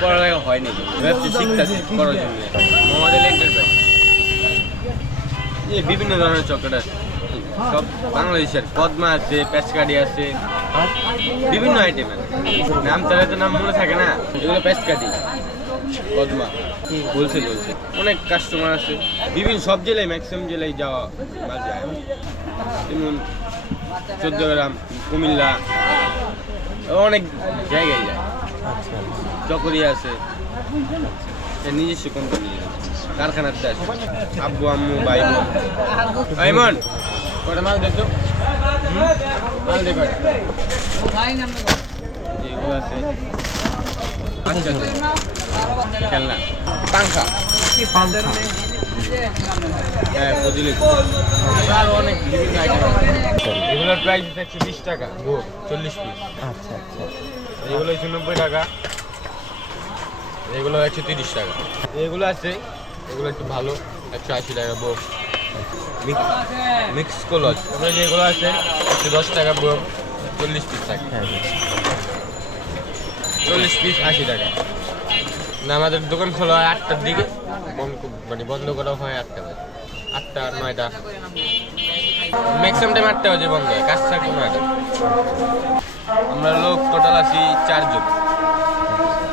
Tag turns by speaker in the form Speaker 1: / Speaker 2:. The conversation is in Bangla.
Speaker 1: পড়ালেখা হয়নি ব্যবসা শিখতেছে করার জন্য। এন্টারপ্রাইজ এই বিভিন্ন ধরনের চকলেট আছে। সব বাংলাদেশের পদ্মা আছে পেঁচকাডি আছে বিভিন্ন আইটেম আছে। নাম তাহলে তো নাম মনে থাকে না। এগুলো পেঁচকাডি পদ্মা। বলছে বলছে। অনেক কাস্টমার আছে। বিভিন্ন সব জেলায় ম্যাক্সিমাম জেলায় যাওয়া বা যায়। যেমন চোদ্দ গ্রাম কুমিল্লা অনেক জায়গায় যায়।
Speaker 2: আচ্ছা।
Speaker 1: চকরিয়া আছে নিজস্ব কোম্পানি কারখানাতে আছে আব্বু আম্মু ভাই বোন কটা মাল দেখো হুম? মাল দেখো। আছে। আচ্ছা খেলনা। পাংখা। হ্যাঁ এগুলোর প্রাইস একশো বিশ টাকা। চল্লিশ পিস
Speaker 2: আচ্ছা আচ্ছা।
Speaker 1: এগুলো একশো নব্বই টাকা। এগুলো একশো তিরিশ টাকা। এগুলো আছে এগুলো একটু ভালো একশো আশি টাকা বো মিক্স কলজ তারপরে যেগুলো আছে একশো দশ টাকা বো চল্লিশ পিস থাকে।
Speaker 2: হ্যাঁ হ্যাঁ।
Speaker 1: চল্লিশ পিস আশি টাকা। না আমাদের দোকান খোলা হয় আটটার দিকে। বন্ধ মানে বন্ধ করা হয় আটটা বাজে। আটটা নয়টা। ম্যাক্সিমাম টাইম আটটা বাজে বন্ধ হয়। কাজ থাকে নয়টা। আমরা লোক টোটাল আছি চারজন।